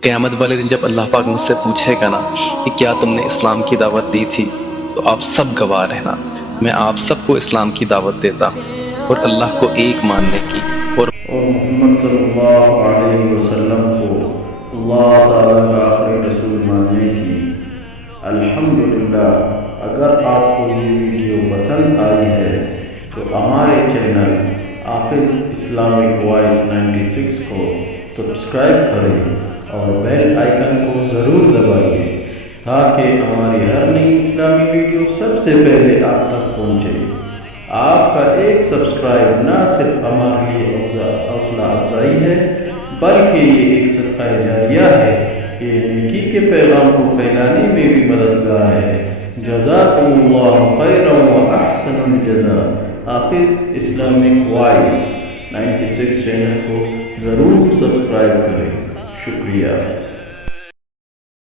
قیامت والے دن جب اللہ پاک مجھ سے پوچھے گا نا کہ کیا تم نے اسلام کی دعوت دی تھی، تو آپ سب گواہ رہنا میں آپ سب کو اسلام کی دعوت دیتا ہوں اور اللہ کو ایک ماننے کی اور محمد صلی اللہ علیہ وسلم کو اللہ تعالیٰ کا آخری رسول ماننے کی۔ الحمدللہ، اگر آپ کو یہ ویڈیو پسند آئی ہے تو ہمارے چینل حافظ اسلامک وائس 96 کو سبسکرائب کریں اور بیل آئیکن کو ضرور دبائیے تاکہ ہماری ہر نئی اسلامی ویڈیو سب سے پہلے آپ تک پہنچے۔ آپ کا ایک سبسکرائب نہ صرف ہمارے لیے حوصلہ افزائی ہے بلکہ یہ ایک صدقہ جاریہ ہے، یہ نیکی کے پیغام کو پھیلانے میں بھی مددگار ہے۔ جزاکم اللہ خیرا و احسن الجزاء۔ حافظ اسلامک وائس 96 چینل کو ضرور سبسکرائب کریں۔ شکریہ۔